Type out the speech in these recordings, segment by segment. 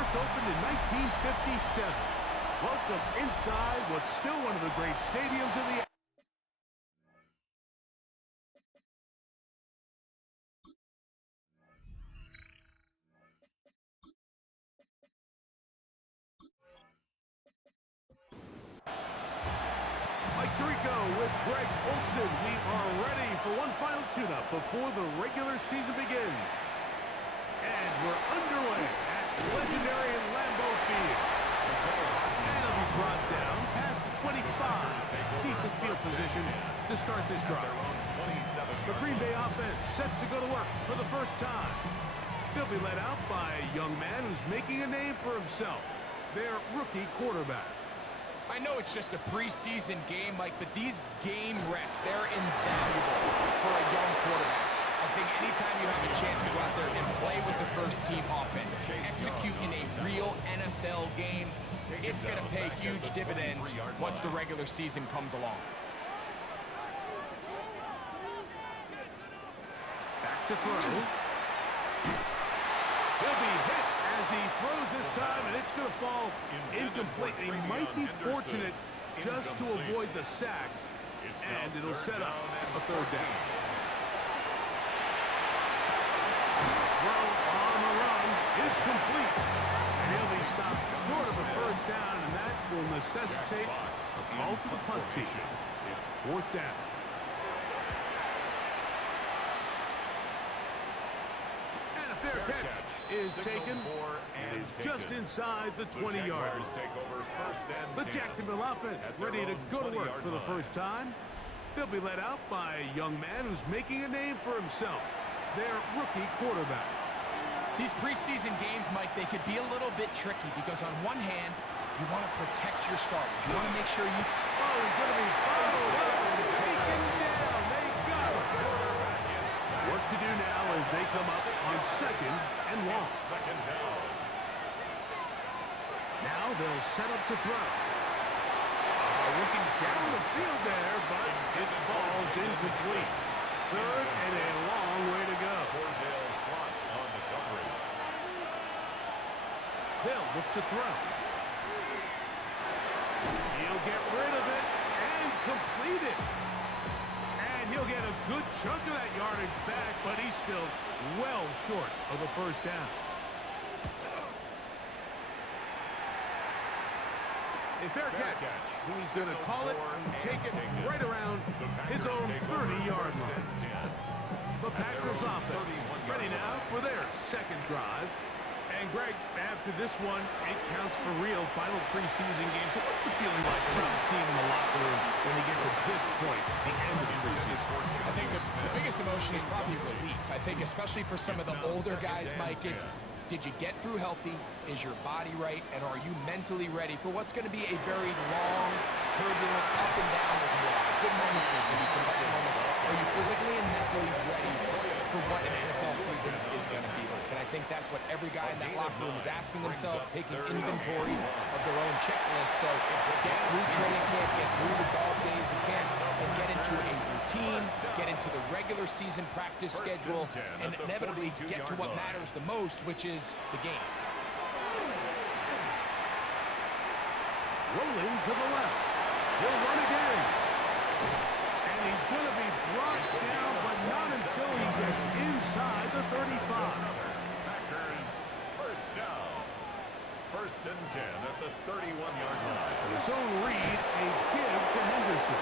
first opened in 1957. Welcome inside what's still one of the great stadiums in the... Mike Tirico with Greg Olson. We are ready for one final tune-up before the regular season begins. And we're underway at legendary Lambeau Field. And it'll be brought down past the 25. Decent field position to start this drive. The Green Bay offense set to go to work for the first time. They'll be led out by a young man who's making a name for himself, their rookie quarterback. I know it's just a preseason game, Mike, but these game reps, they're invaluable for a young quarterback. I think anytime you have a chance to go out there and play with the first-team offense, execute in a real NFL game, it's going to pay huge dividends once the regular season comes along. Back to throw. He'll be hit as he throws this time, and it's going to fall incomplete. He might be fortunate just to avoid the sack, and it'll set up a third down. Throw on the run is complete, and he'll be stopped short of a first down, and that will necessitate a call to the punt team. It's fourth down. And a fair catch is taken, and is just inside the 20-yard line. The Jacksonville offense ready to go to work for the first time. They'll be led out by a young man who's making a name for himself, their rookie quarterback. These preseason games, Mike, they could be a little bit tricky because on one hand, you want to protect your starters. You want to make sure you... Oh, he's going to be followed up and taken down. They got him. Work to do now as they come up on second and long. Now they'll set up to throw. Looking down the field there, but it falls incomplete. Third and a long way to go. They'll look to throw. He'll get rid of it and complete it. And he'll get a good chunk of that yardage back, but he's still well short of the first down. A fair catch. He's going to call it and take it right around his own 30-yard line. The Packers offense ready now for their second drive. And, Greg, after this one, it counts for real. Final preseason game. So what's the feeling like around the team in the locker room when you get to this point, the end of the preseason? I think the biggest emotion is probably relief. I think especially for some of the older guys, Mike, it's did you get through healthy? Is your body right? And are you mentally ready for what's going to be a very long, turbulent, up and down? There's going to be a lot of good moments. There's going to be some bad moments. Are you physically and mentally ready for what an NFL season is going to be like? And I think that's what every guy in that locker room is asking themselves, taking inventory of their own checklist. So get through training camp, get through the dog days of camp, and get into a routine, get into the regular season practice schedule, and inevitably get to what matters the most, which is the games. Rolling to the left. He'll run again. And he's going to be brought down, but not until he gets inside the 35. Packers first down. First and 10 at the 31-yard line. The zone read, a give to Henderson.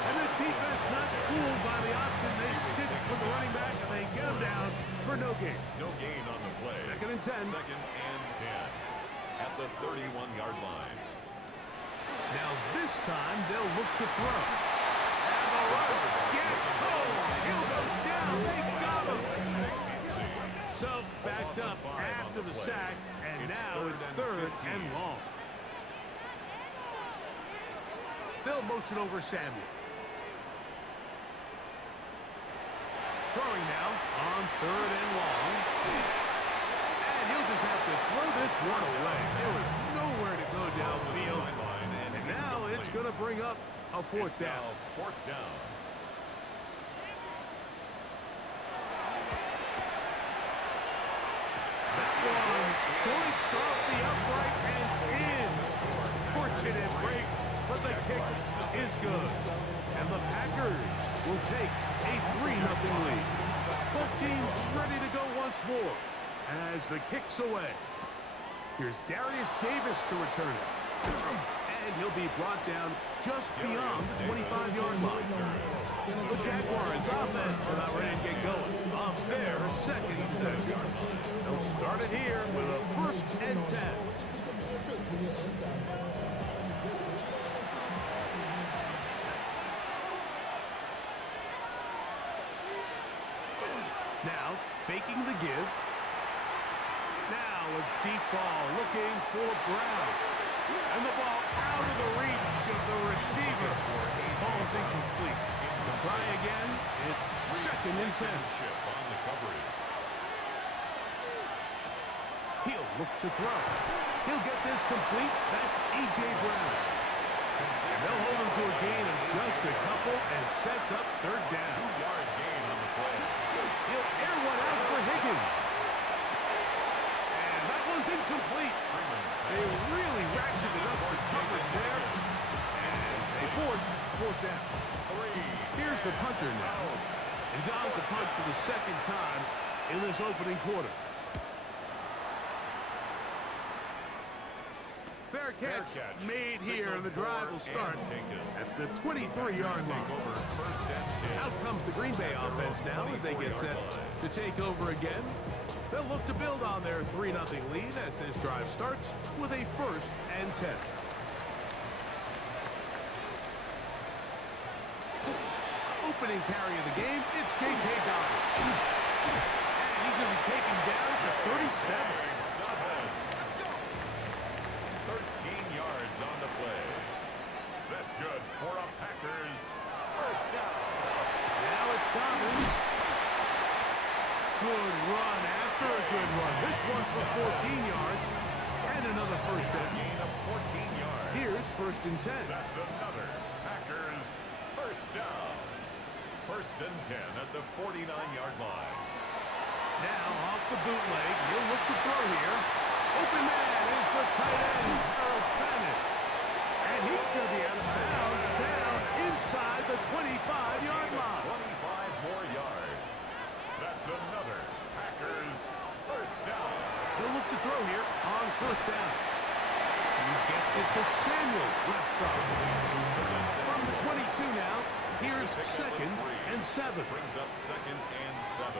And this defense not fooled by the option. They stick with the running back, and they get him down for no gain. No gain on the play. Second and 10. Second and 10 at the 31-yard line. Now this time they'll look to throw. And the rush gets home. He'll go down. They got him. So backed up after the sack, and now it's third and long. They'll motion over Samuel. Throwing now on third and long. And he'll just have to throw this one away. There was nowhere to go downfield. And now it's going to bring up a fourth down. Fourth down. That one joints off the take a 3-0 lead. Both teams ready to go once more as the kick's away. Here's Darius Davis to return it. And he'll be brought down just beyond the 25-yard line. The Jaguars offense about ready to get going on their second session. They'll start it here with a 1st and 10. Now, faking the give. Now, a deep ball looking for Brown. And the ball out of the reach of the receiver. Ball's incomplete. Try again. It's 2nd and 10. On the coverage. He'll look to throw. He'll get this complete. That's A.J. Brown. And they'll hold him to a gain of just a couple and sets up 3rd down. 2-yard gain on the play. He'll air one out for Higgins. And that one's incomplete. They really ratcheted up the coverage there. And they force 4th down. Here's the punter now. He's on to punt for the 2nd time in this opening quarter. Fair catch made here, and the drive will start at the 23-yard line. Out comes the Green Bay offense now as they get set to take over again. They'll look to build on their 3-0 lead as this drive starts with a 1st and 10. Opening carry of the game, it's J.K. Dobbins. And he's going to be taken down at the 37. 13 yards on the play. That's good for a Packers 1st down. Now it's Dobbins. Good run after a good run. This one for 14 yards and another 1st down. Gain of 14 yards. Here's 1st and 10. That's another Packers 1st down. 1st and 10 at the 49-yard line. Now off the bootleg. He'll look to throw here. Open man is the tight end, Harold Fannin. And he's going to be out of bounds down inside the 25-yard line. 25 more yards. That's another Packers 1st down. He'll look to throw here on 1st down. He gets it to Samuel, left side. From the 22 now, here's 2nd and 7. Brings up 2nd and 7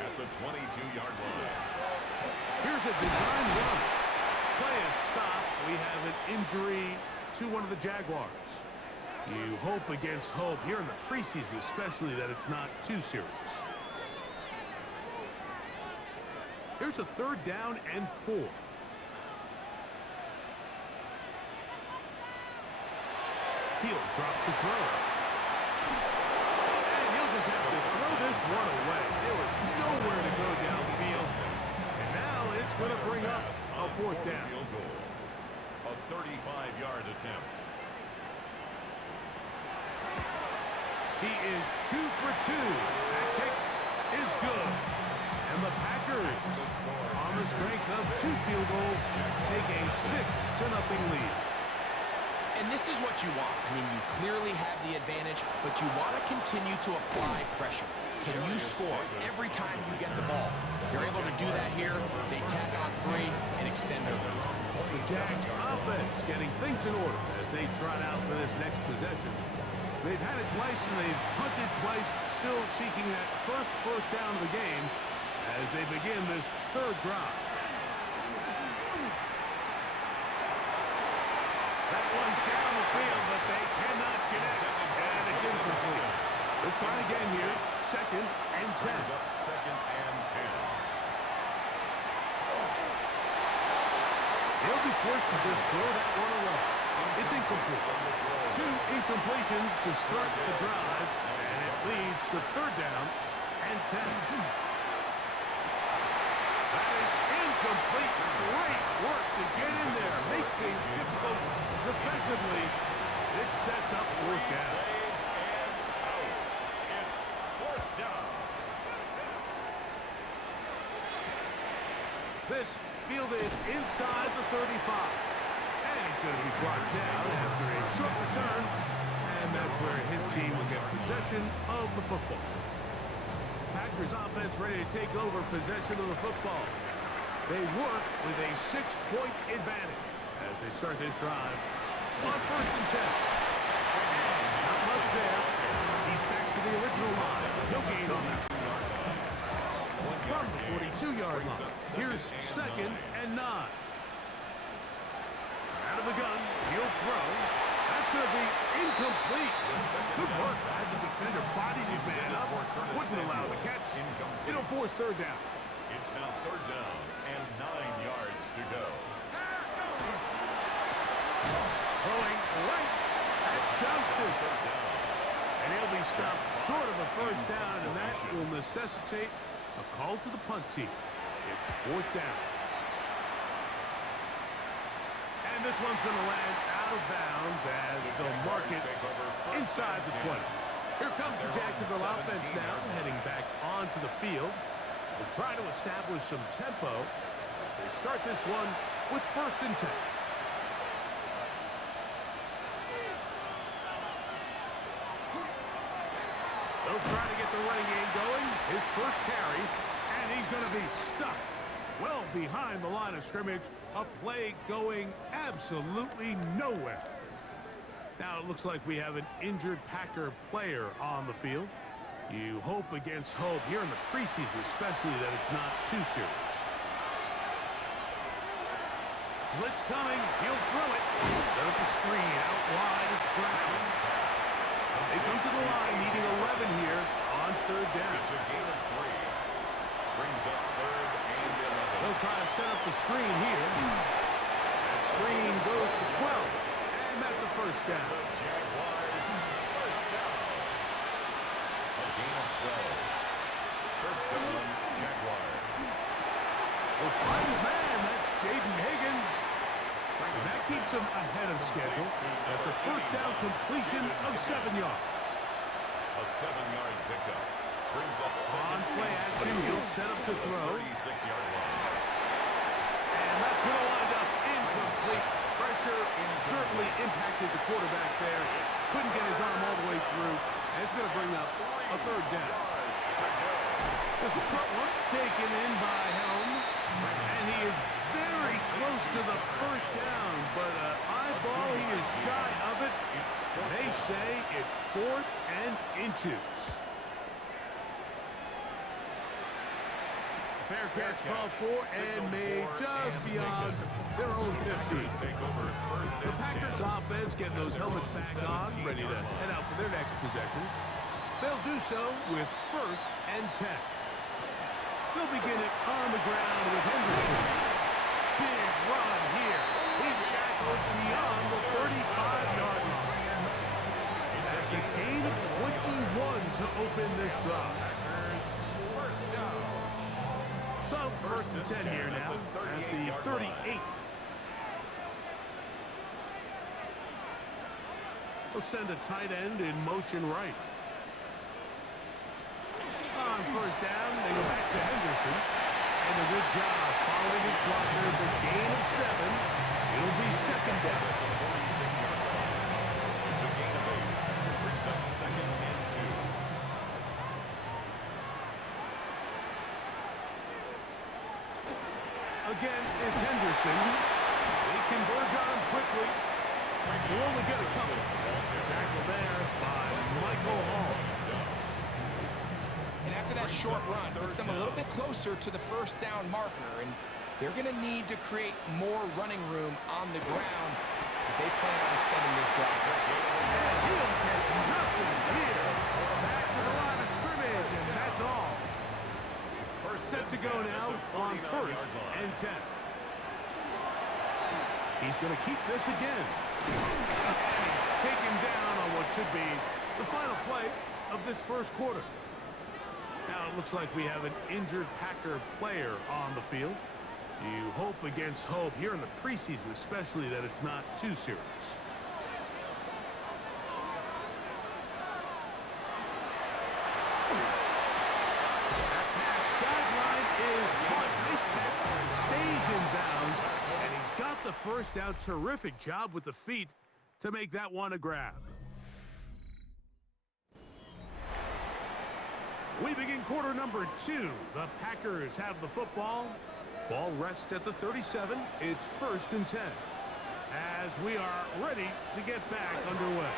at the 22-yard line. Here's a design run. Play is stopped. We have an injury to one of the Jaguars. You hope against hope here in the preseason, especially that it's not too serious. Here's a 3rd down and 4. He'll drop to throw. And he'll just have to throw this one away. There was nowhere to go downfield. And now it's going to bring up a 4th down. Field goal. A 35-yard attempt. He is 2 for 2. That kick is good. And the Packers, on the strength of 2 field goals, take a 6-0 lead. And this is what you want. I mean, you clearly have the advantage, but you want to continue to apply pressure. Can you score every time you get the ball? They're able to do that here. They tack on 3 and extend their lead. The Jags offense getting things in order as they trot out for this next possession. They've had it twice and they've punted twice, still seeking that first down of the game as they begin this 3rd drive. That one down the field, but they cannot connect, and it's incomplete. They'll try again here, 2nd and 10. Brings up 2nd and 10. They'll be forced to just throw that one away. It's incomplete. 2 incompletions to start the drive, and it leads to 3rd down and 10. That is incomplete. Great work to get in there, make things difficult defensively. It sets up 4th down. It's 4th down. This fielded inside the 35. And he's going to be brought down after a short return And that's where his team will get possession of the football. Packers offense ready to take over possession of the football. They work with a 6-point advantage as they start this drive on 1st and 10. And not much there. He's back to the original line. No gain on that. From the 42-yard line. Here's 2nd and 9. Out of the gun. He'll throw. That's going to be incomplete. Good work. Had the defender bodied his man up. Wouldn't allow the catch. It'll force 3rd down. It's now 3rd down and 9 yards to go. Throwing right. That's Johnston. And he'll be stopped short of a 1st down, and that will necessitate a call to the punt team. It's 4th down. And this one's going to land out of bounds as they'll mark it inside the 20. Here comes the Jacksonville offense now, heading back onto the field. They'll try to establish some tempo as they start this one with 1st and 10. They'll try to get the running game going. His first carry, and he's going to be stuck well behind the line of scrimmage. A play going absolutely nowhere. Now it looks like we have an injured Packer player on the field. You hope against hope here in the preseason, especially, that it's not too serious. Blitz coming. He'll throw it. Set up the screen. Out wide. It's Brown. They come to the line, needing 11 here on 3rd down. It's a gain of 3. Brings up 3rd and 11. They'll try to set up the screen here. That screen goes for 12. And that's a 1st down. The Jaguars, 1st down. A gain of 12. 1st down, Jaguars. Will find his man. That's Jaden Higgins. And that keeps him ahead of schedule. That's a 1st down completion of 7 yards. A 7-yard pickup. Brings up On play action, he'll set up to throw. 36-yard line. And that's going to wind up incomplete. Pressure certainly impacted the quarterback there. Couldn't get his arm all the way through. And it's going to bring up a 3rd down. This is a short one taken in by Helm. And he is very close to the 1st down, but eyeball, he is shy of it. And they say it's 4th and inches. Fair catch called for and made just beyond their own 50. The Packers offense getting those helmets back on, ready to head out for their next possession. They'll do so with 1st and 10. They'll begin it on the ground with Henderson. Big run here. He's tackled beyond the 35-yard line. That's a gain of 21 to open this drive. So 1st and 10 here now at the 38. They'll send a tight end in motion right. On 1st down, they go back to Henderson. And a good job following his blockers. A gain of 7. It'll be 2nd down. It's a gain of 8. Brings up 2nd and 2. Again, it's Henderson. They converge on him quickly. We'll only get a couple. Tackle there by Michael Hall. And after that short run, puts them a little bit closer to the 1st down marker, and they're going to need to create more running room on the ground if they plan on extending this drive. And he'll get nothing here. Back to the line of scrimmage, and that's all. Set to go now on 1st and 10. He's going to keep this again. And he's taken down on what should be the final play of this 1st quarter. Now it looks like we have an injured Packer player on the field. You hope against hope here in the preseason, especially, that it's not too serious. That pass sideline is caught. Nice catch. Stays in bounds. And he's got the 1st down. Terrific job with the feet to make that one a grab. We begin quarter number 2. The Packers have the football. Ball rests at the 37. It's 1st and 10. As we are ready to get back underway.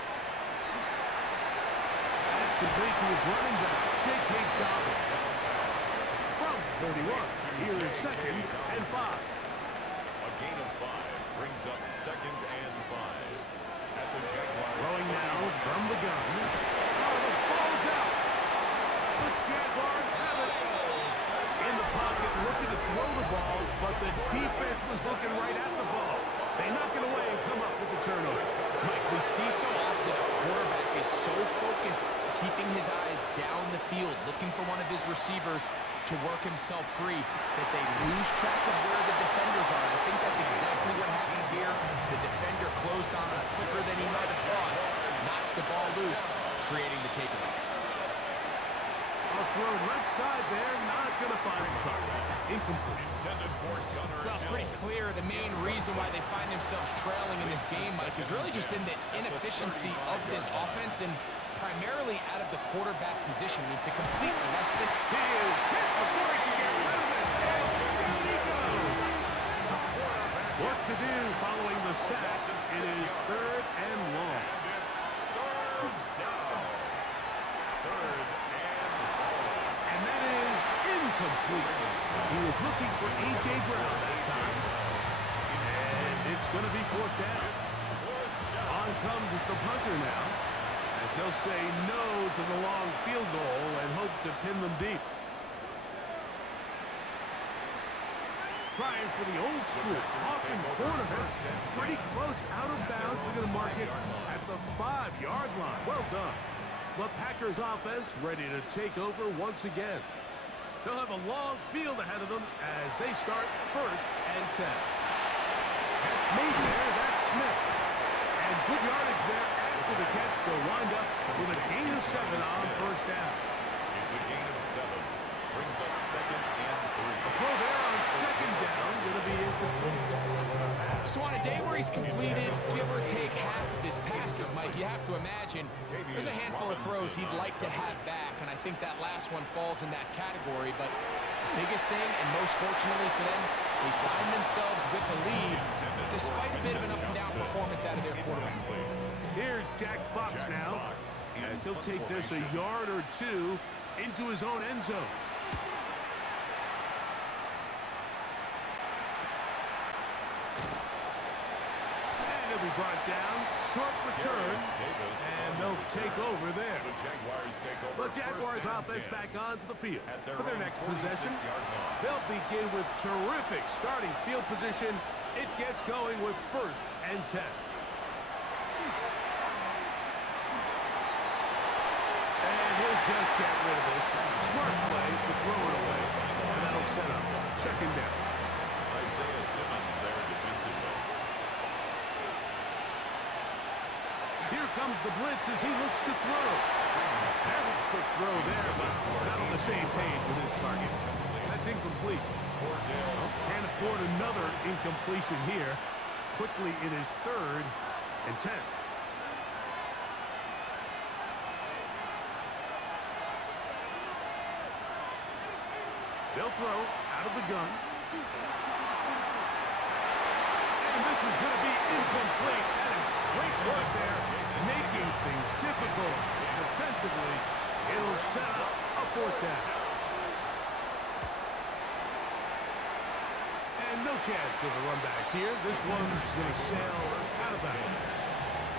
That's complete to his running back, J.K. Dobbins. From 31, here is 2nd and 5. A gain of 5 brings up 2nd and 5. At the Jaguars. Throwing now from the gun. Oh, the ball's out. The Jaguars have it. In the pocket, looking to throw the ball, but the defense was looking right at the ball. They knock it away and come up with the turnover. Mike, we see so often a quarterback is so focused, keeping his eyes down the field, looking for one of his receivers to work himself free, that they lose track of where the defenders are. I think that's exactly what happened here. The defender closed on him quicker than he might have thought, knocks the ball loose, creating the takeaway. A throw left side there, not going to find the target. Incomplete. Well, it's pretty clear the main reason why they find themselves trailing in this game, Mike, has really just been the inefficiency of this offense and primarily out of the quarterback position. I mean, to complete less than... He is hit before he can get rid of it, and down he goes. Work to do following the sack. It is 3rd and long. And that is incomplete. He was looking for A.J. Brown that time. And it's going to be 4th down. On comes the punter now, as they'll say no to the long field goal and hope to pin them deep. Trying for the old school coffin corner. Pretty close out of bounds. They're going to mark it at the 5-yard line. Well done. The Packers offense ready to take over once again. They'll have a long field ahead of them as they start 1st and 10. Catch made there. That's Smith. And good yardage there after the catch. They'll wind up with a gain of 7 on 1st down. It's a gain of 7. Brings up 2nd and 3. A throw there on 2nd down. Going to be incomplete. So on a day where he's completed, give or take half of his passes, Mike, you have to imagine there's a handful of throws he'd like to have back, and I think that last one falls in that category. But the biggest thing, and most fortunately for them, they find themselves with a lead despite a bit of an up-and-down performance out of their quarterback. Here's Jack Fox now, as he'll take this a yard or 2 into his own end zone. And he'll be brought down, short return, and they'll take over there. The Jaguars offense back onto the field for their next possession. They'll begin with terrific starting field position. It gets going with 1st and 10. And he'll just get rid of this. Smart play to throw it away. And that'll set up 2nd down. Isaiah Simmons there defensively. Here comes the blitz as he looks to throw. Have a quick throw there, but not on the same page with his target. That's incomplete. Can't afford another incompletion here. Quickly it is 3rd and 10. They'll throw out of the gun. And this is going to be incomplete. That is great work there, making things difficult defensively. It'll set up a 4th down. And no chance of a run back here. This one's going to sail out of bounds.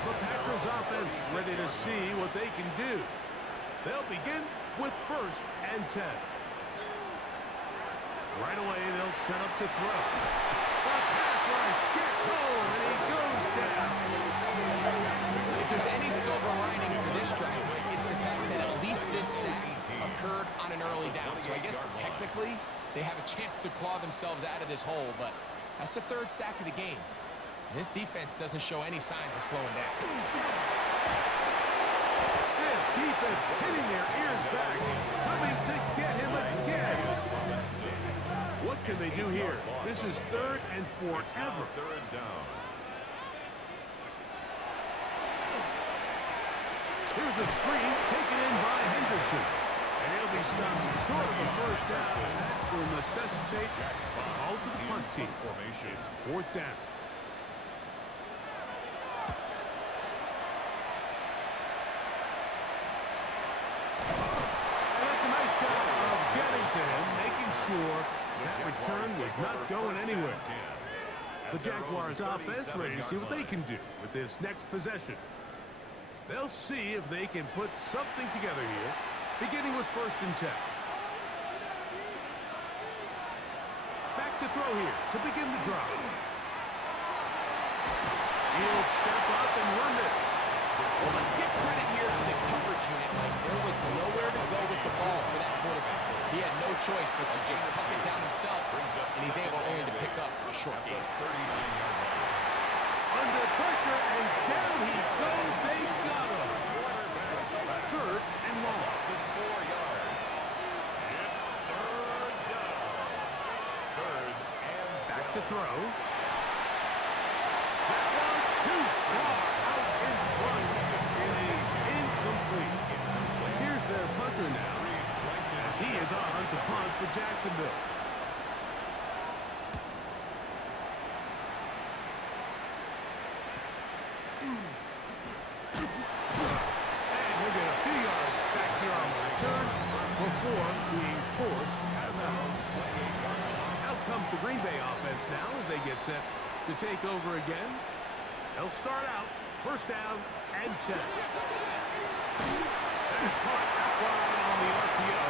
The Packers offense ready to see what they can do. They'll begin with 1st and 10. Right away, they'll set up to throw. The pass rush gets home, and he goes down. If there's any silver lining for this drive, it's the fact that at least this sack occurred on an early down. So I guess technically they have a chance to claw themselves out of this hole, but that's the 3rd sack of the game. And this defense doesn't show any signs of slowing down. This defense hitting their ears back, coming to get him again. What can they do here? This is 3rd and forever. 3rd down. Here's a screen taken in by Henderson. And he'll be stopped short of the first down. That will necessitate a call to the punt team. It's fourth down. And that's a nice job of getting to him, making sure that return was not going anywhere. The Jaguars offense ready to see what they can do with this next possession. They'll see if they can put something together here, beginning with 1st and 10. Back to throw here to begin the drive. He'll step up and run this. Well, let's give credit here to the coverage unit. Like, there was nowhere to go with the ball for that quarterback. He had no choice but to just tuck it down himself, and he's able only to pick up a short gain. Under pressure, and down he goes. They got him. 3rd and long. 4 yards. It's 3rd down. 3rd and Back to throw. That one too far out in front. It is incomplete. Here's their punter now, as he is on to punt for Jacksonville. And he'll get a few yards back here on the return before being forced out of bounds. Out comes the Green Bay offense now as they get set to take over again. They'll start out 1st down and 10. That is caught out wide on the RPO.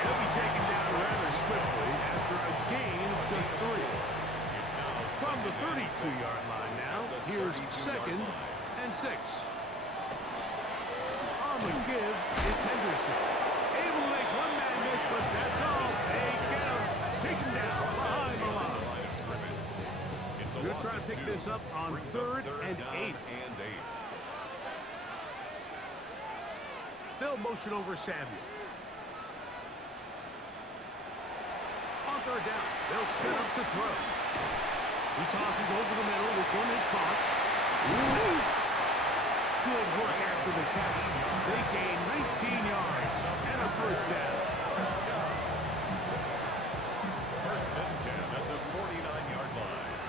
He'll be taken down rather swiftly after a gain of just 3. From the 32-yard line now, here's 2nd and 6. On the give, it's Henderson. Able to make one man miss, but that's all. They get him. Taken down behind the line. They're trying to pick this up on 3rd and 8. They'll motion over Samuel. On 3rd down, they'll set up to throw. He tosses over the middle. This one is caught. Ooh. Good work after the catch. They gain 19 yards and a 1st down. 1st and 10 at the 49-yard line.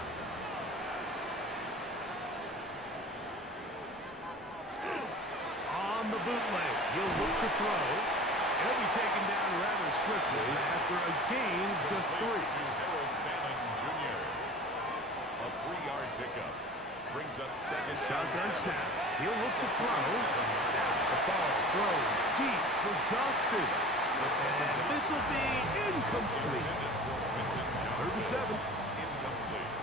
On the bootleg, he'll look to throw. He'll be taken down rather swiftly after a gain of just 3. A 3-yard pickup brings up 2nd. Shotgun snap. He'll look to throw. The ball thrown deep for Johnston. And this will be incomplete. 3rd and 7. Incomplete.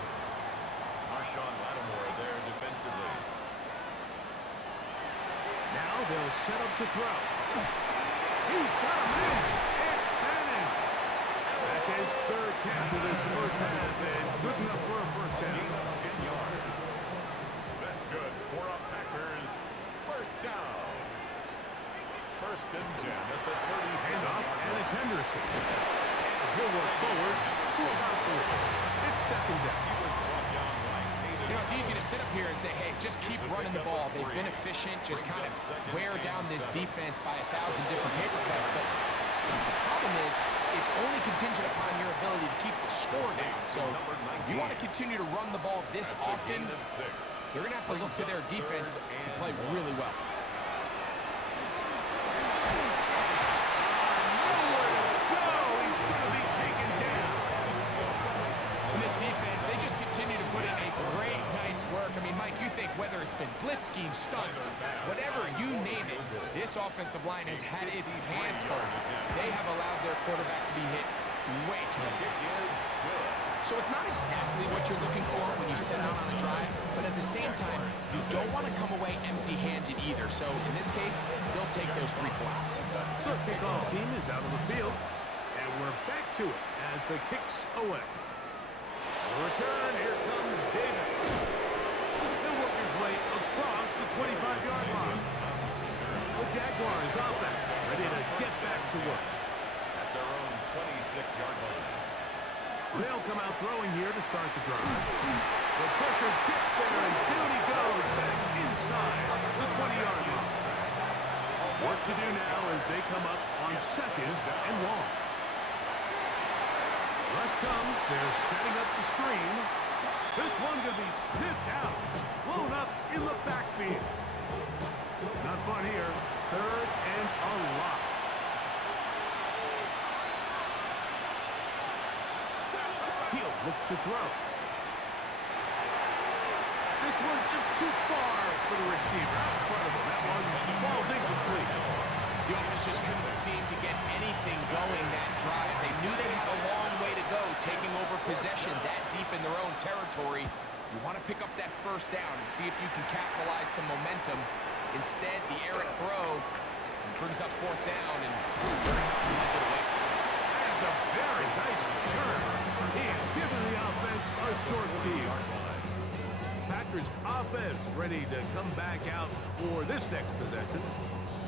Marshawn Lattimore there defensively. Now they'll set up to throw. He's got a man. It's Bannon. That's his 3rd catch of this 1st half, and good enough for a 1st down. 10 yards. That's good for a Packers 1st down. 1st and 10 at the 37. Handoff, and it's Henderson. And he'll work forward for about 3. It's 2nd down. You know, it's easy to sit up here and say, hey, just keep running the ball. They've been efficient, just kind of wear down this defense by 1,000 different paper cuts. But the problem is, it's only contingent upon your ability to keep the score down. So if you want to continue to run the ball this often, you're going to have to look to their defense to play really well. Nowhere to go. He's going to be taken down. And this defense, they just continue to put in a great night's work. I mean, Mike, you think whether it's been blitz schemes, stunts, whatever you name it, this offensive line has had its hands full. They have allowed their quarterback to be hit way too many times. So it's not exactly what you're looking for when you set out on a drive, but at the same time, you don't want to come away empty-handed either. So in this case, they'll take those 3 points. The kickoff team is out on the field, and we're back to it as the kicks away. Return, here comes Davis. He'll work his way across the 25-yard line. The Jaguars offense ready to get back to work. At their own 26-yard line. They'll come out throwing here to start the drive. The pressure gets there, and down he goes back inside the 20-yard line. Work to do now as they come up on on second and long. Rush comes. They're setting up the screen. This one going to be sniffed out. Blown up in the backfield. Not fun here. Third and a lot. He'll look to throw. This one just too far for the receiver. Out in front of him. That one falls incomplete. The offense just couldn't seem to get anything going that drive. They knew they had a long way to go, taking over possession that deep in their own territory. You want to pick up that first down and see if you can capitalize some momentum. Instead, the errant throw brings up fourth down, and very happy to get away. That's a very nice return. He has given the offense a short field. Packers offense ready to come back out for this next possession.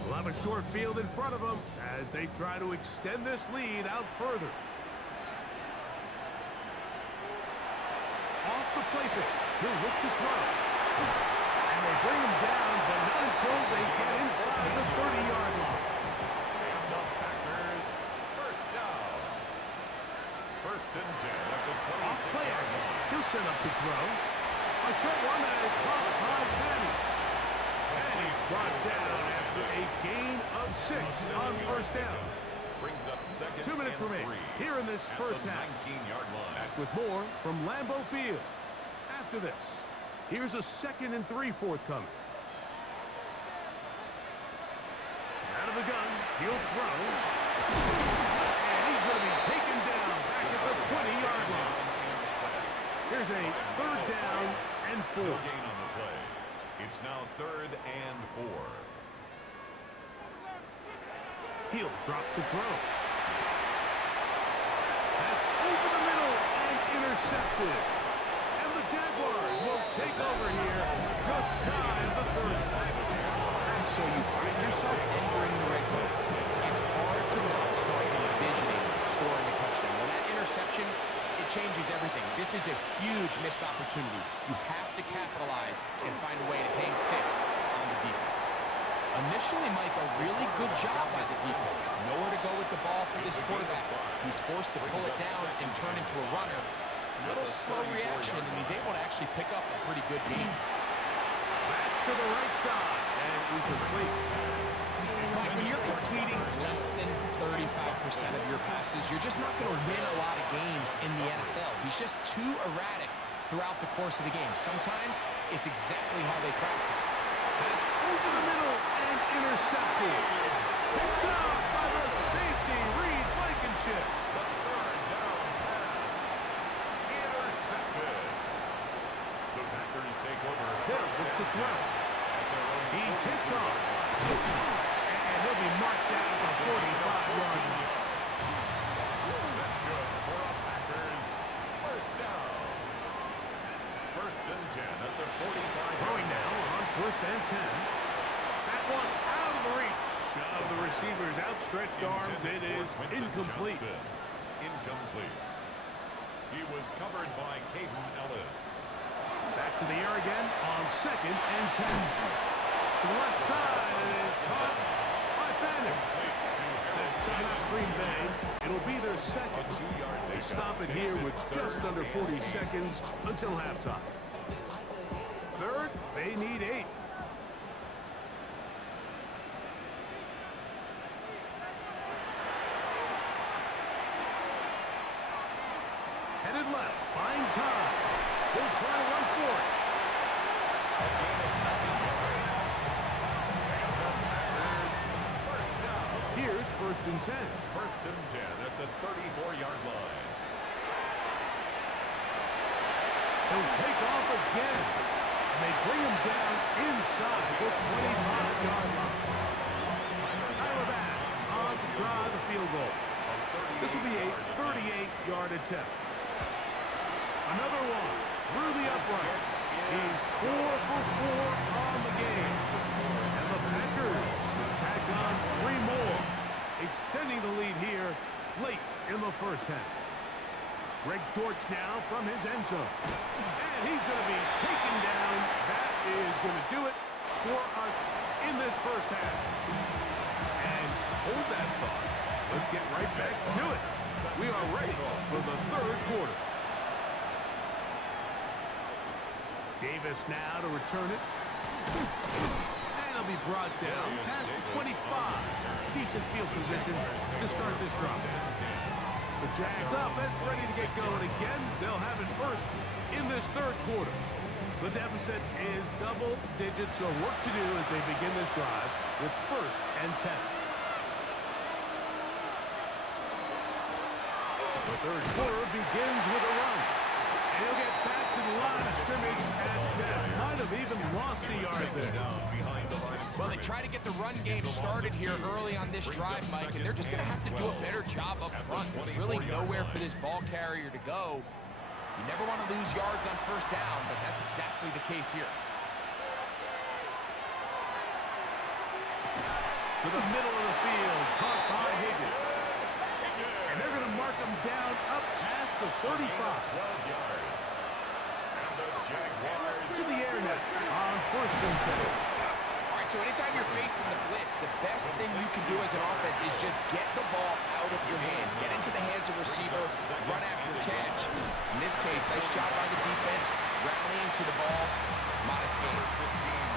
We'll have a short field in front of them as they try to extend this lead out further. Off the play fake. He'll look to throw. And they bring him down, but not until they get inside the 30-yard line. And the Packers first down. First and 10 at the Off play 26-yard action. line. He'll set up to throw. A short one that is caught by Fanning. And he's brought down after a gain of 6 on first down. Brings up second 2 minutes and remaining 3 here in this at first the half. 19-yard line. Back with more from Lambeau Field. After this, here's a 2nd and 3 forthcoming. Out of the gun, he'll throw. And he's going to be taken down back at the 20-yard line. Here's a 3rd down and 4. No gain on the play. It's now 3rd and 4. He'll drop to throw. That's over the middle and intercepted. And the Jaguars will take over here just shy of the 30. So you find yourself entering the red zone. It's hard to not start envisioning scoring a touchdown. When that interception, it changes everything. This is a huge missed opportunity. You have to capitalize and find a way to hang 6 on the defense. Initially, Mike, a really good job by the defense. Nowhere to go with the ball for this quarterback. He's forced to pull it down and turn into a runner. A little slow reaction, and he's able to actually pick up a pretty good game. That's to the right side, and incomplete pass. Mike, when you're completing less than 35% of your passes, you're just not going to win a lot of games in the NFL. He's just too erratic throughout the course of the game. Sometimes it's exactly how they practice. That's over the middle and intercepted. Picked off by the safety, Reed Blankenship. The 3rd down pass. Intercepted. The Packers take over. He'll look to throw. He tips off. And he'll be marked down at the 45-yard line. That's good for a Packers first down. First and 10 at the 45. Throwing now on 1st and 10. That one out of the reach of the receiver's outstretched arms. It is incomplete. Incomplete. He was covered by Caden Ellis. Back to the air again on 2nd and 10. To the left side, it is caught by Fanning. That's timeout Green Bay. It'll be their 2nd. They stop it here with just under 40 seconds until halftime. 3rd, they need 8. Headed left, buying time. He'll try to run for it. First down. Here's 1st and 10. First and 10 at the 34-yard line. He'll take off again. And they bring him down inside the 25-yard line. Tyler Bass on to try the field goal. This will be a 38-yard attempt. Another one through the upright. He's 4 for 4 on the game. And the Packers tack on 3 more, extending the lead here late in the first half. It's Greg Dortch now from his end zone. And he's going to be taken down. That is going to do it for us in this first half. And hold that thought. Let's get right back to it. We are ready for the third quarter. Davis now to return it. And it'll be brought down past the 25. Decent field position to start this drive. The Jags offense ready to get going again. They'll have it first in this third quarter. The deficit is double digits, so work to do as they begin this drive with 1st and 10. The third quarter begins with a run. And he'll get back to the line of scrimmage at best. Might have even lost a yard there. Well, they try to get the run game started here early on this drive, Mike, and they're just going to have to do a better job up front. There's really nowhere for this ball carrier to go. You never want to lose yards on 1st down, but that's exactly the case here. To the middle of the field, caught by Higgins. And they're going to mark him down up past the 35. 12 yards. And the Jaguars To the air net on 1st and 10. All right, so anytime you're facing the blitz, the best thing you can do as an offense is just get the ball out of your hand. Get into the hands of receiver, run after catch. In this case, nice job by the defense, rallying to the ball. Modest gain.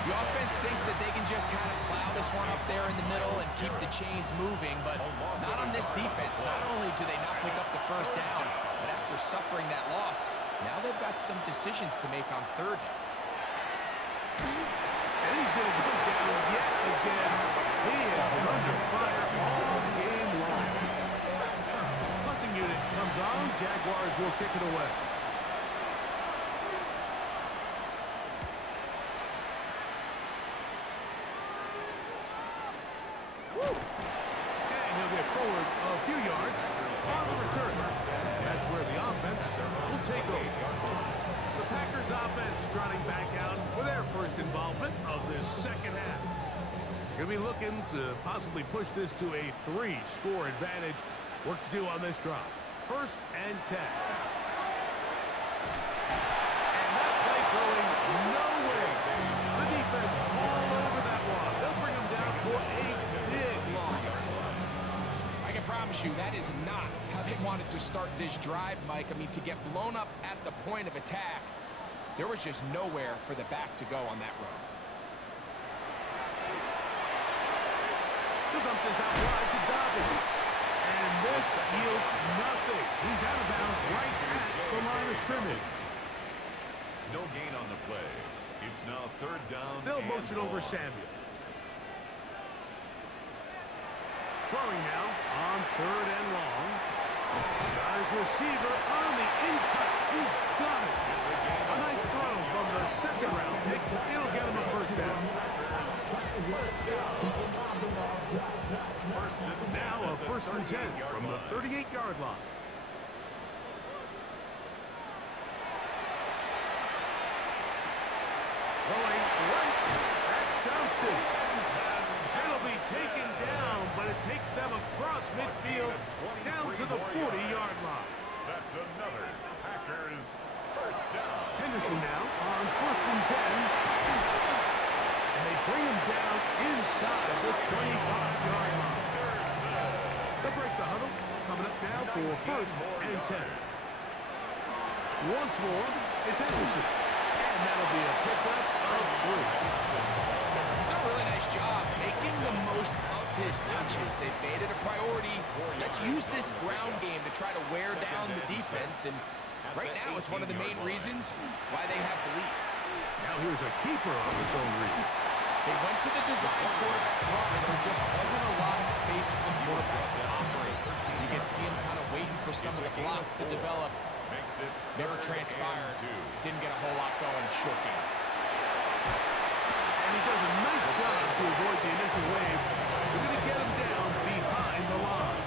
The offense thinks that they can just kind of plow this one up there in the middle and keep the chains moving, but not on this defense. Not only do they not pick up the 1st down, but after suffering that loss, now they've got some decisions to make on 3rd down. And he's going to go down yet again. He has been under fire all game long. Punting unit comes on. Jaguars will kick it away. And he'll get forward a few yards on the return. That's where the offense will take over. The Packers offense trotting back out for their first involvement of this second half. Going to be looking to possibly push this to a 3-score advantage. Work to do on this drive. 1st and 10. And that play going nowhere. The defense all over that one. They'll bring him down for a big loss. I can promise you that is not how they wanted to start this drive, Mike. I mean, to get blown up at the point of attack, there was just nowhere for the back to go on that run. He'll dump this out wide to Dobbins. And this yields nothing. He's out of bounds right at the line of scrimmage. no gain on the play. It's now 3rd down. They'll motion over Samuel. Throwing now on 3rd and long. Got his receiver on the in-cut. He's got it. A nice throw from the 2nd round pick. It'll get him a 1st down. Now a 1st and 10 from the 38-yard line. Throwing right. That's Johnston. It'll be taken down, but it takes them across midfield down to the 40-yard line. That's another Packers 1st down. Henderson now on 1st and 10. And they bring him down inside the 25-yard line. They'll break the huddle. Coming up now for 1st and 10. Once more, it's Henderson. And that'll be a pickup of 3. He's done a really nice job making the most of his touches. They've made it a priority. Let's use this ground game to try to wear down the defense. And right now, it's one of the main reasons why they have the lead. Now here's a keeper on his own read. They went to the design quarterback run, and there just wasn't a lot of space for the quarterback to operate. You can see him kind of waiting for some of the blocks to develop. Never transpired. Didn't get a whole lot going. Short game. And he does a nice job to avoid the initial wave. We're going to get him down behind the line.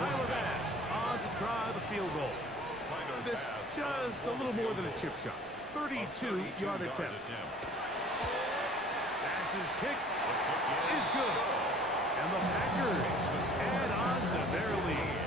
Tyler Bass on to try the field goal. This just a little more than a chip shot. 32-yard attempt. Bass's kick is good. And the Packers add on to their lead.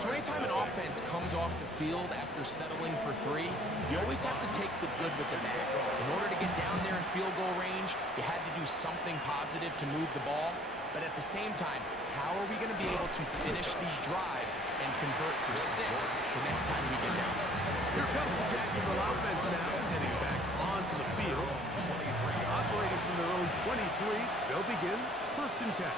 So anytime an offense comes off the field after settling for 3, you always have to take the good with the bad. In order to get down there in field goal range, you had to do something positive to move the ball. But at the same time, how are we going to be able to finish these drives and convert for 6 the next time we get down there? Here comes the Jacksonville offense now, heading back onto the field. Operating from their own 23, they'll begin 1st and 10.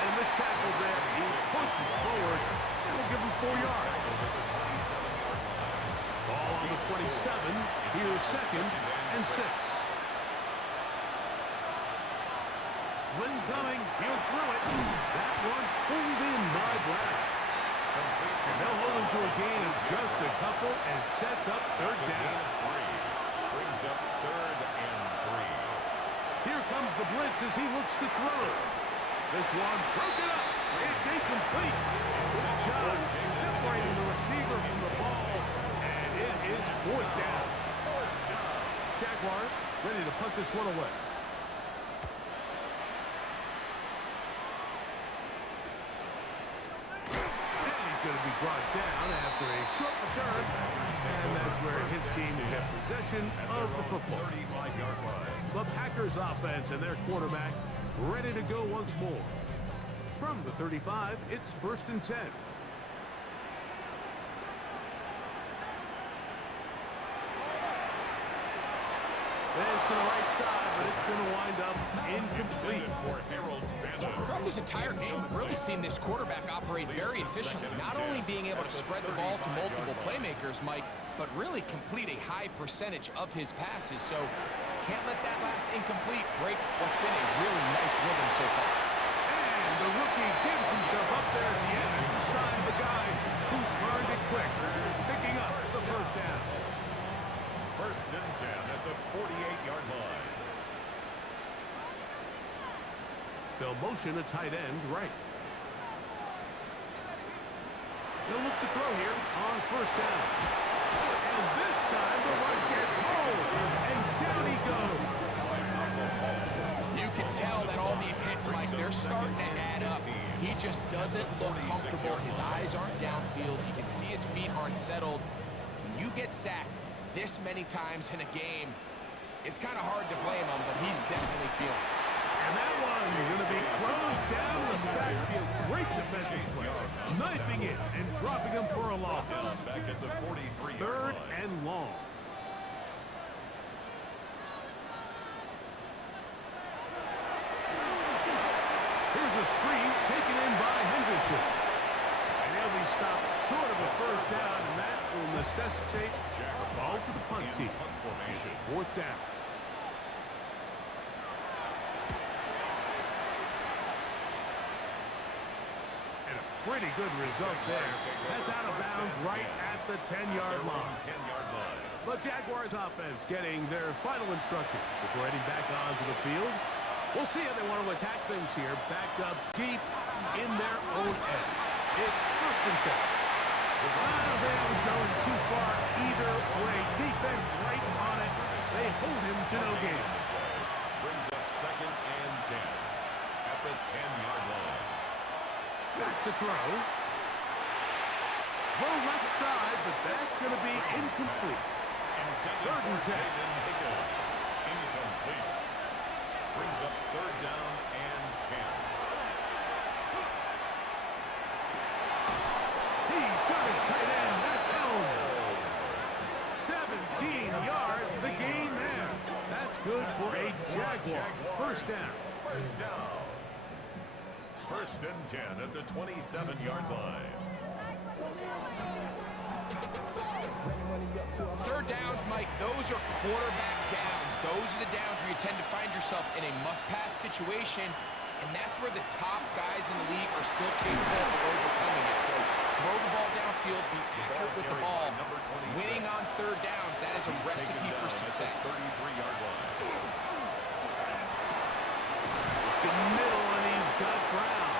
And this tackle there, he pushes forward. That'll give him 4 yards. Ball on the 27. Here's 2nd and 6. Blitz coming. He'll throw it. That one pulled in by Browns. And they'll hold him to a gain of just a couple and sets up 3rd down. Brings up 3rd and 3. Here comes the blitz as he looks to throw. This one broken up. It's incomplete. Good job separating the receiver from the ball. And it is 4th down. Jaguars ready to punt this one away. Going to be brought down after a short return, and that's where his team will get possession of the football. 35-yard line. The Packers offense and their quarterback ready to go once more. From the 35, it's 1st and 10. This to the right side, but it's going to wind up incomplete. Throughout this entire game, we've really seen this quarterback operate very efficiently, not only being able to spread the ball to multiple playmakers, Mike, but really complete a high percentage of his passes. So can't let that last incomplete break what's been a really nice rhythm so far. And the rookie gives himself up there at the end. It's a sign of the guy who's learned it quick, picking up the 1st down. 1st and 10 at the 48-yard line. They'll motion a tight end right. They'll look to throw here on 1st down. And this time the rush gets home. And down he goes. You can tell that all these hits, Mike, they're starting to add up. He just doesn't look comfortable. His eyes aren't downfield. You can see his feet aren't settled. When you get sacked this many times in a game, it's kind of hard to blame him, but he's definitely feeling it. And that one going to be closed down in the backfield. Great defensive play. Knifing it and dropping him for a loss. Back at the 43-yard 3rd line. and long. Here's a screen taken in by Henderson. And he'll be stopped short of a 1st down, and that will necessitate a ball to the punt team. It's 4th down. And a pretty good result there. That's out of bounds right at the 10-yard line. 10-yard line. The Jaguars offense getting their final instructions before heading back onto the field. We'll see how they want to attack things here, backed up deep in their own end. It's 1st and 10. I don't think I was going too far either way. Defense right on it. They hold him to no gain. Brings up 2nd and 10 at the 10-yard line. Back to throw. Throw left side, but that's going to be incomplete. 3rd and 10. Incomplete. Brings up 3rd down and 10. He's got his tight end. That's home. 17 yards to gain there. That's good for a Jaguar. 1st down. 1st down. 1st and 10 at the 27-yard line. 3rd downs, Mike, those are quarterback downs. Those are the downs where you tend to find yourself in a must-pass situation, and that's where the top guys in the league are still capable of overcoming it. So throw the ball downfield, be accurate with the ball. Winning on 3rd downs, that is a recipe for success. 33-yard line. The middle, and he's got Brown.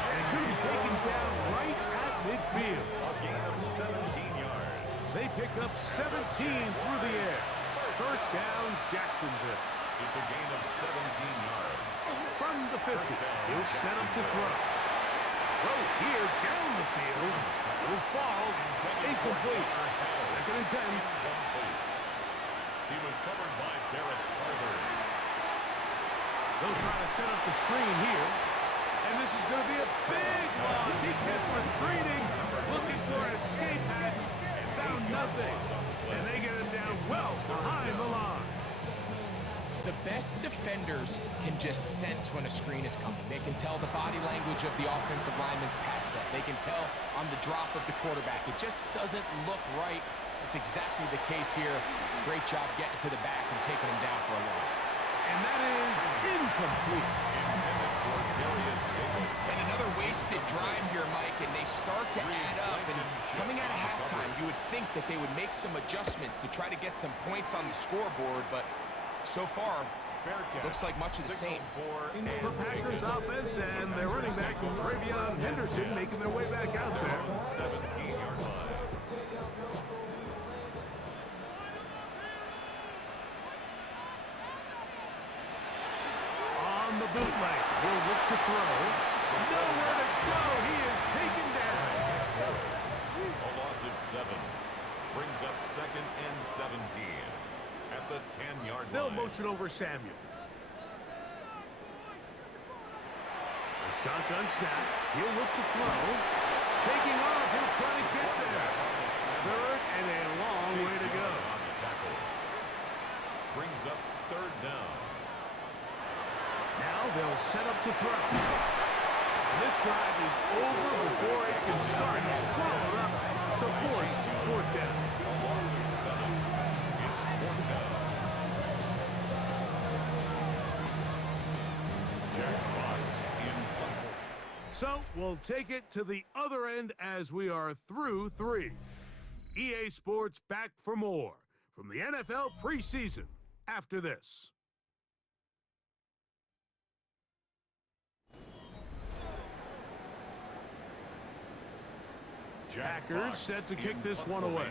And he's going to be taken down right at midfield. A gain of 17 yards. They pick up 17 through the air. 1st down, Jacksonville. It's a gain of 17 yards. From the 50, he'll set up to throw. Throw here down the field. Will fall. Incomplete. Second and 10. Incomplete. He was covered by Barrett Carter. They'll try to set up the screen here. And this is going to be a big loss. He kept retreating, looking for an escape hatch, and found nothing. And they get him down well behind the line. The best defenders can just sense when a screen is coming. They can tell the body language of the offensive lineman's pass set. They can tell on the drop of the quarterback. It just doesn't look right. It's exactly the case here. Great job getting to the back and taking him down for a loss. And that is incomplete. Intended for Darius Davis. And another wasted drive here, Mike, and they start to add up. And coming out of halftime, you would think that they would make some adjustments to try to get some points on the scoreboard, but so far, looks like much of the same. For Packers offense and their running back, Travion Henderson, making their way back out there. 17-yard line. On the bootleg, he'll look to throw. Nowhere to go. He is taken down. A loss of 7. Brings up second and 17. At the 10-yard line. They'll motion over Samuel. A shotgun snap. He'll look to throw. Taking off. He'll try to get there. Third and a long way to go. On the tackle. Brings up third down. Now they'll set up to throw. And this drive is over before it can start. He's swallowed up to force fourth down. A loss of 7. It's fourth down. Jack Fox in punt. So we'll take it to the other end as we are through 3. EA Sports back for more from the NFL preseason after this. Packers set to kick this one away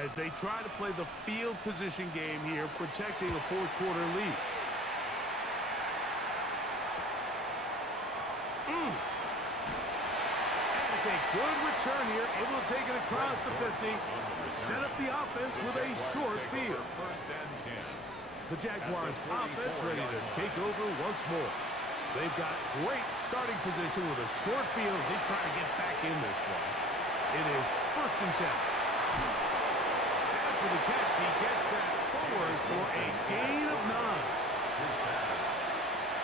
as they try to play the field position game here, protecting a fourth quarter lead. And it's a good return here, able to take it across the 50, set up the offense with a short field. First and 10. The Jaguars offense ready to take over once more. They've got great starting position with a short field as they try to get back in this one. It is first and 10. After the catch, he gets that forward for a gain of 9. His pass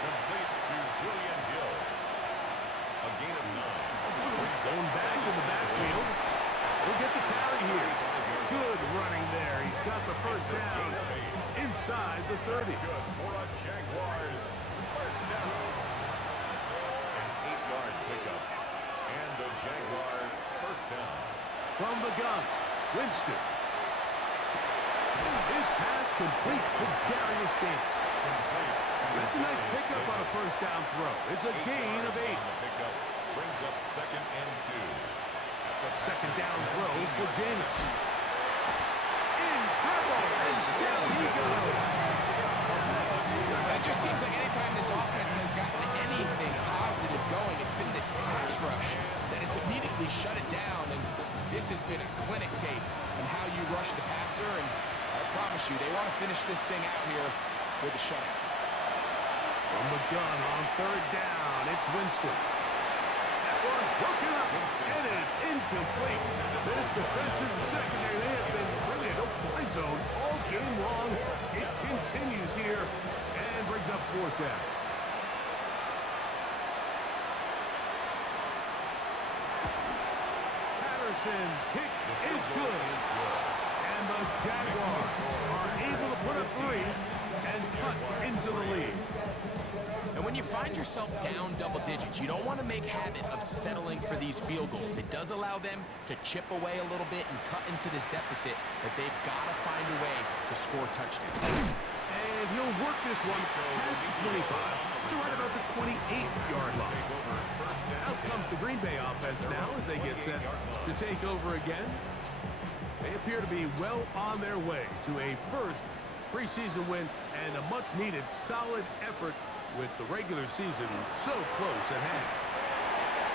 complete to Julian Hill. A gain of 9. Zone back in the backfield. He'll get the carry here. Good running there. He's got the first down inside the 30. Good for a Jaguars first down. An 8-yard pickup. And the Jaguar first down. From the gun, Winston. His pass completes to Darius Davis. That's a nice pickup on a first down throw. It's a gain of 8. On the pickup brings up second and 2. Second down throw for James. In trouble, and down he goes. It just seems like anytime this offense has gotten anything positive going, it's been this pass rush that has immediately shut it down. And this has been a clinic tape on how you rush the passer. And I promise you, they want to finish this thing out here with a shutout. From the gun on third down, it's Winston. That one broken up. It is incomplete. This defensive secondary, they have been really a no-fly zone all game long. It continues here and brings up fourth down. Patterson's kick is good. And the Jaguars are able to put up 3 and cut into the lead. And when you find yourself down double digits, you don't want to make habit of settling for these field goals. It does allow them to chip away a little bit and cut into this deficit, but they've got to find a way to score touchdowns. And he'll work this one past the 25 to right about the 28-yard line. Out comes the Green Bay offense now as they get set to take over again. They appear to be well on their way to a first Preseason win and a much-needed solid effort with the regular season so close at hand.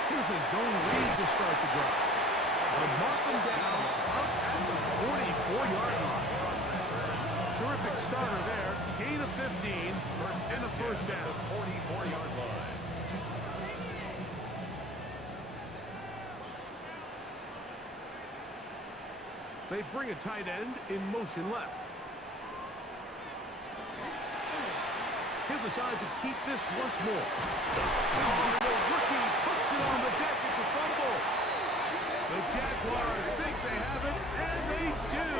Here's a zone read to start the drive. They'll mark them down up at the 44-yard line. Terrific starter there. Gain of 15 and a first down. 44-yard line. They bring a tight end in motion left. He'll decide to keep this once more. Oh, the rookie puts it on the deck. It's a fumble. The Jaguars think they have it, and they do.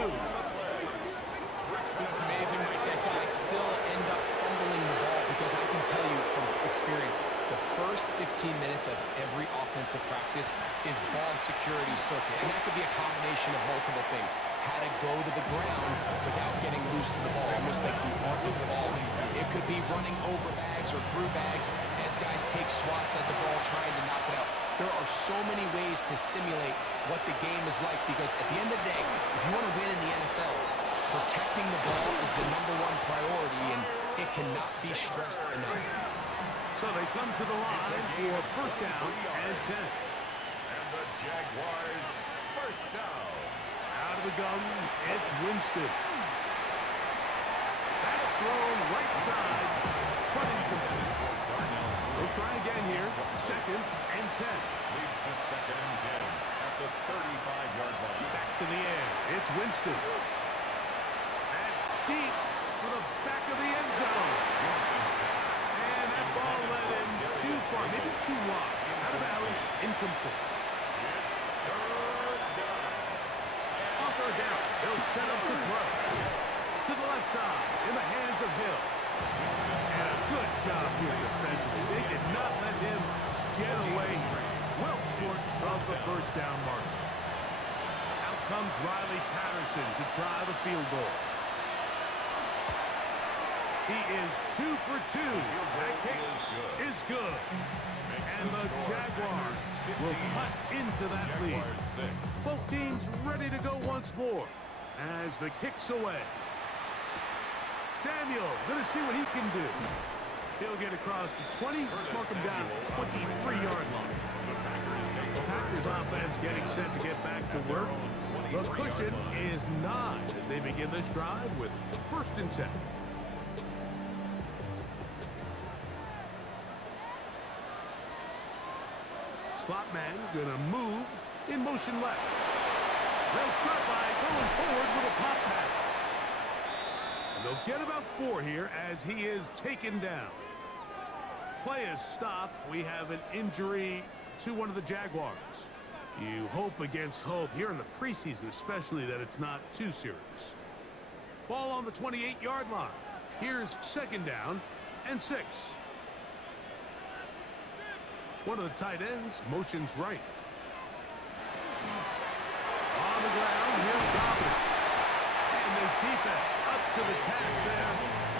It's amazing, Mike, that guys still end up fumbling the ball because I can tell you from experience, the first 15 minutes of every offensive practice is ball security circuit, and that could be a combination of multiple things. How to go to the ground without getting loose to the ball, almost like the art of falling. It could be running over bags or through bags as guys take swats at the ball trying to knock it out. There are so many ways to simulate what the game is like because at the end of the day, if you want to win in the NFL, protecting the ball is the #1 priority, and it cannot be stressed enough. So they come to the line for first down and 10. And the Jaguars first down. Out of the gun, it's Winston. That's thrown right side. But incomplete. They try again here. Second and 10. Leads to second and 10 at the 35-yard line. Back to the air. It's Winston. That's deep to the back of the end zone. And that ball led him too far, maybe too wide. Out of bounds, incomplete. On third down, they'll set up to throw. To the left side, in the hands of Hill. And a good job here defensively. They did not let him get away. He's well short of the first down mark. Out comes Riley Patterson to try the field goal. He is 2 for 2. That kick is good. And the Jaguars will cut into that lead. Both teams ready to go once more as the kick's away. Samuel going to see what he can do. He'll get across the 20, mark him down at the 23-yard line. The Packers offense getting set to get back to work. The cushion is 9 as they begin this drive with first and 10. Slot man gonna move in motion left. They'll start by going forward with a pop pass. And they'll get about 4 here as he is taken down. Play is stopped. We have an injury to one of the Jaguars. You hope against hope here in the preseason, especially that it's not too serious. Ball on the 28-yard line. Here's second down and 6. One of the tight ends motions right. On the ground, here's Dobbins. And this defense up to the task there.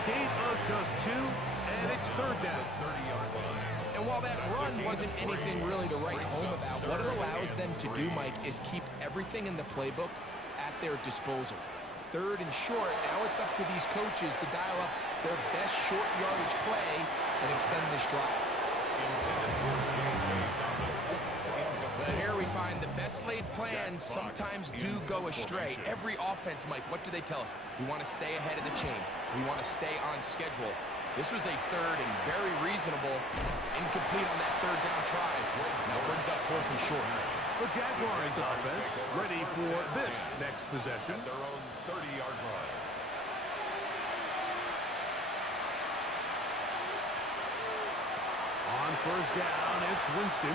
Gain of just 2, and it's third down. 30-yard line. And while that run wasn't anything really to write home about, what it allows them to do, Mike, is keep everything in the playbook at their disposal. Third and short, now it's up to these coaches to dial up their best short yardage play and extend this drive. But here we find the best laid plans sometimes do go astray. Every offense, Mike, what do they tell us? We want to stay ahead of the chains. We want to stay on schedule. This was a third and very reasonable, incomplete on that third down try. Now brings up fourth and short. The Jaguars offense ready for this next possession. At their own 30-yard line. On first down, it's Winston.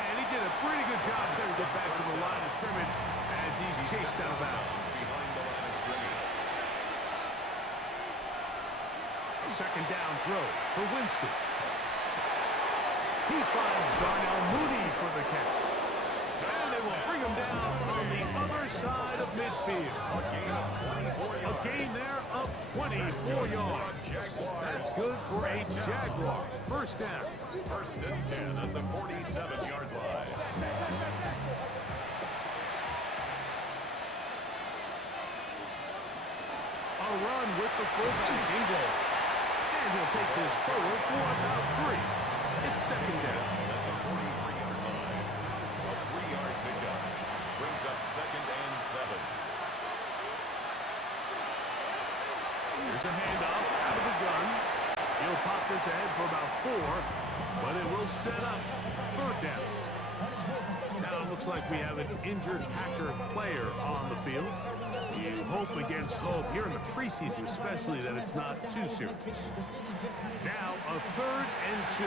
And he did a pretty good job there to get back to the line of scrimmage as he's chased out of bounds. Behind the line of scrimmage. Second down throw for Winston. He finds Darnell Mooney for the catch. And they will bring him down on the other side of midfield. A gain there of 24 yards. That's good for a Jaguar. First down. First and 10 at the 47-yard line. a run with the fullback in goal. And he'll take this forward for about 3. It's second down. At the 43-yard line. A 3-yard pickup. Brings up second and 7. Here's a handoff out of the gun. He'll pop this ahead for about 4, but it will set up third down. Now it looks like we have an injured Packer player on the field. You hope against hope here in the preseason, especially that it's not too serious. Now a 3rd and 2.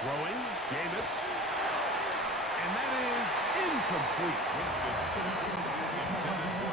Throwing, Jameis. And that is incomplete.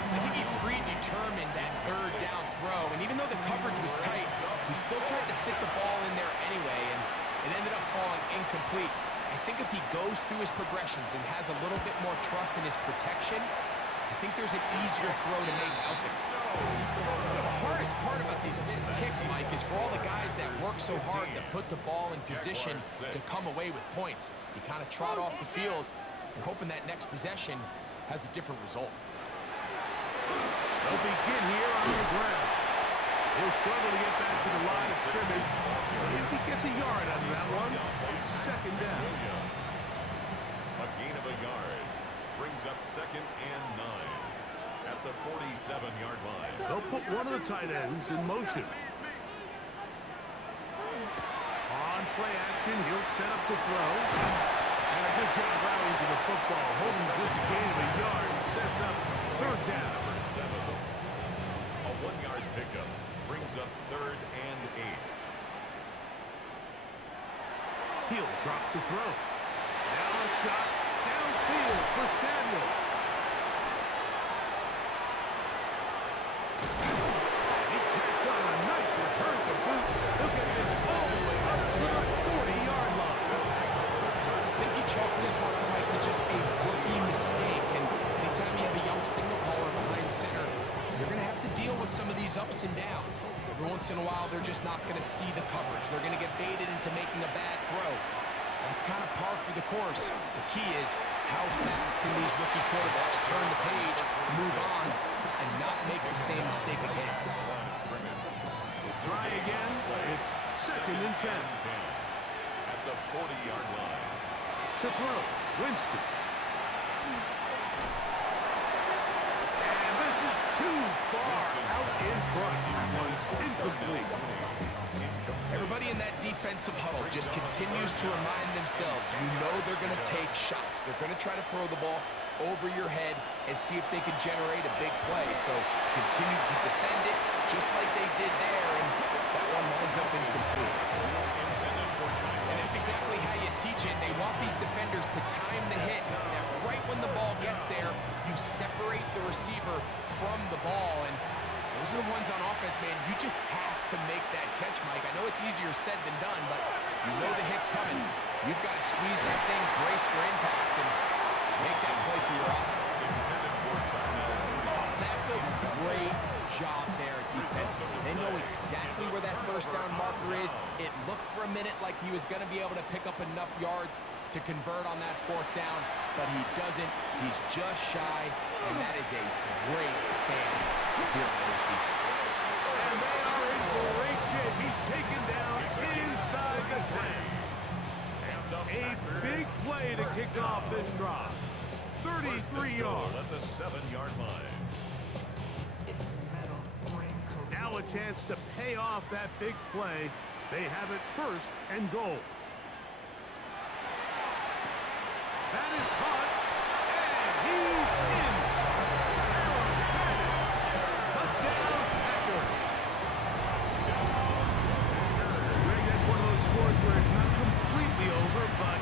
I think he predetermined that third down throw, and even though the coverage was tight, he still tried to fit the ball in there anyway, and it ended up falling incomplete. I think if he goes through his progressions and has a little bit more trust in his protection, I think there's an easier throw to make out there. The hardest part about these missed kicks, Mike, is for all the guys that work so hard to put the ball in position to come away with points. You kind of trot off the field, you're hoping that next possession has a different result. They'll begin here on the ground. He'll struggle to get back to the line of scrimmage. But if he gets a yard out of that one, it's second down. A gain of a yard. Brings up second and 9. At the 47-yard line. They'll put one of the tight ends in motion. On play action, he'll set up to throw. And a good job rallying to the football. Holding just a gain of a yard. Sets up third down. Number 7. A 1-yard pickup. Brings up 3rd and 8. He'll drop to throw. Now a shot downfield for Samuel. And he tacks on a nice return to boot. He'll get this all the way up to the 40-yard line. I think he chalked this one up, Mike, to just a rookie mistake. And anytime you have a young signal caller behind center, you're going to have to deal with some of these ups and downs. Every once in a while, they're just not going to see the coverage. They're going to get baited into making a bad throw. That's kind of par for the course. The key is how fast can these rookie quarterbacks turn the page, move on, and not make the same mistake again. Try again. It's second and 10. At the 40-yard line. To throw, Winston. And this is too far out in front. One's incomplete. Everybody in that defensive huddle just continues to remind themselves, you know they're going to take shots. They're going to try to throw the ball over your head and see if they can generate a big play. So continue to defend it just like they did there, and that one winds up incomplete. And that's exactly how you teach it. They want these defenders to time the hit. That right when the ball gets there, you separate the receiver from the ball. And those are the ones on offense, man. You just have to make that catch, Mike. I know it's easier said than done, but you know the hit's coming. You've got to squeeze that thing, brace for impact, and make that play for your offense. That's a great job there defensively. They know exactly where that first down marker is. It looked for a minute like he was going to be able to pick up enough yards to convert on that fourth down, but he doesn't. He's just shy, and that is a great stand here by this defense. And they are in great shape. He's taken down inside the 10. A big play to kick off this drive. 33 yards. At the 7-yard line. Now a chance to pay off that big play. They have it first and goal. That is caught, and he's in. Touchdown, Packers. Greg, that's one of those scores where it's not completely over, but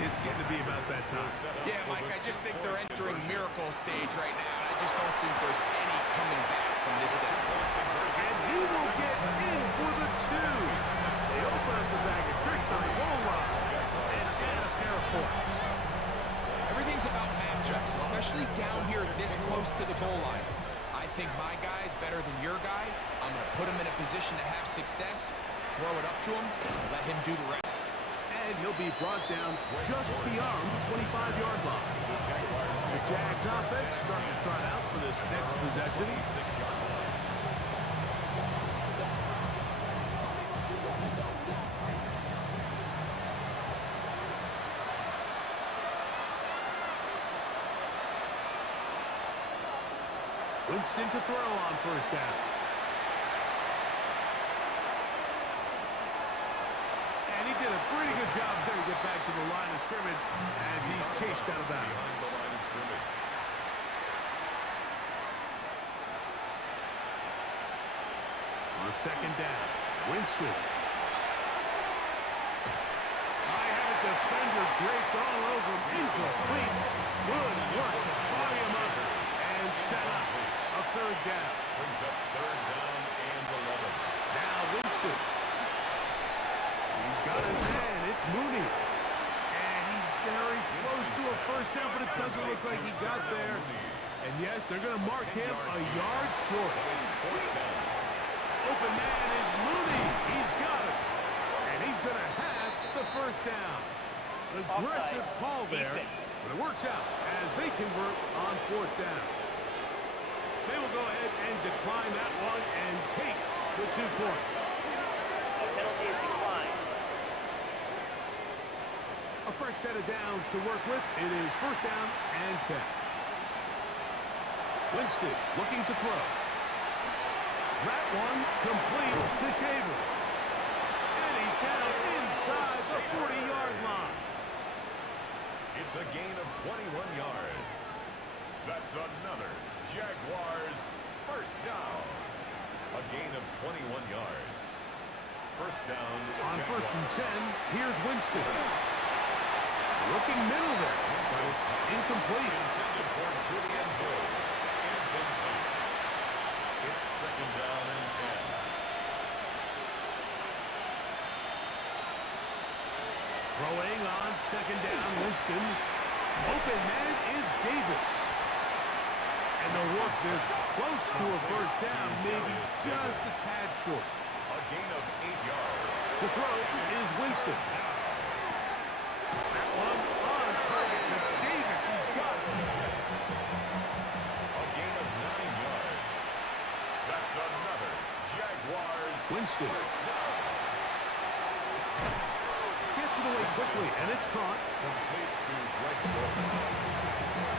it's getting to be about that time. Yeah, Mike, I just think they're entering miracle stage right now. I just don't think there's any coming back from this deficit. And he will get in for the 2. They open up the bag of tricks on the goal line and add a pair of points. Everything's about matchups, especially down here this close to the goal line. I think my guy's better than your guy. I'm going to put him in a position to have success, throw it up to him, and let him do the rest. And he'll be brought down just beyond the 25-yard line. The Jags offense starting to trot out for this next possession. 26-yard line. Winston to throw on first down. And he did a pretty good job there to get back to the line of scrimmage as he's chased out of bounds. Behind the line of scrimmage. On second down, Winston. I had a defender draped all over him. Incomplete. Good work to body him up and set up a third down. Brings up third down and 11. Now Winston. He's got his man. It's Mooney. And he's very close to a first down, but it doesn't look like he got there. And yes, they're going to mark him a yard short. Fourth down. Open man is Mooney. He's got it. And he's going to have the first down. Aggressive call there, but it works out as they convert on fourth down. They will go ahead and decline that one and take the 2 points. A penalty is declined. A fresh set of downs to work with. It is first down and 10. Winston looking to throw. That one complete to Shavers. And he's down inside the 40-yard line. It's a gain of 21 yards. That's another Jaguars first down. A gain of 21 yards. First down. On first and 10, here's Winston. Looking middle there, but it's incomplete. Intended for Julian Hill. Incomplete. It's second down and 10. Throwing on second down, Winston. Open man is Davis. And they'll work this close to a first down, maybe just a tad short. A gain of 8 yards. To throw is Winston. That one on target to Davis. He's got it. A gain of 9 yards. That's another Jaguars Winston first down. gets it away quickly, and it's caught. Complete to Greg Bolton.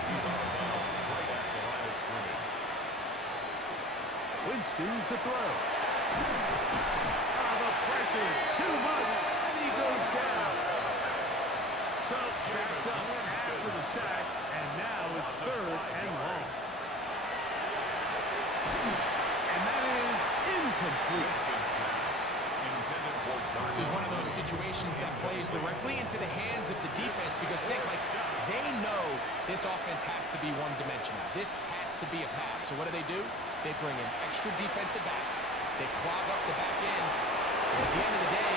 He's out of bounds right at the line of scrimmage. Winston to throw. The pressure, too much, and he goes down. So backed up after the sack, and now it's third and long. And that is incomplete. This is one of those situations that plays directly into the hands of the defense because they know this offense has to be one-dimensional. This has to be a pass. So what do? They bring in extra defensive backs. They clog up the back end. And at the end of the day,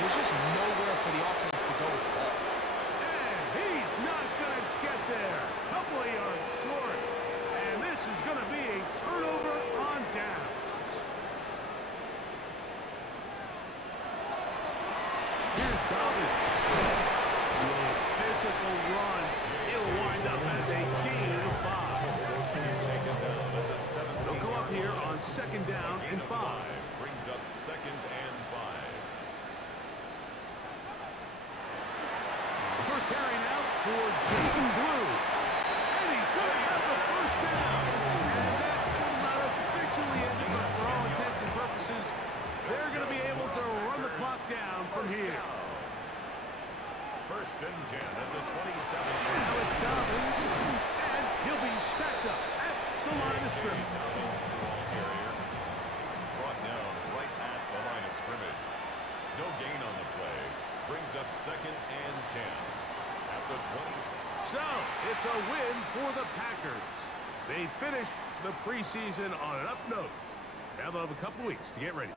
there's just nowhere for the offense to go with the ball. And he's not going to get there. Couple of yards short. And this is going to be a turnover on downs. Here's Dobbins. The physical run. It'll wind up as a gain of 5. They'll go up here on second down and 5. Brings up second and 5. The first carry now for Jaden Blue. And he's going to have the first down. And that will not officially end it, but for all intents and purposes, they're going to be able to run the clock down from here. First and 10 at the 27. Now it's Dobbins, and he'll be stacked up at the line of scrimmage. Brought down right at the line of scrimmage. No gain on the play. Brings up second and 10 at the 27. So, it's a win for the Packers. They finish the preseason on an up note. Now they'll have a couple weeks to get ready.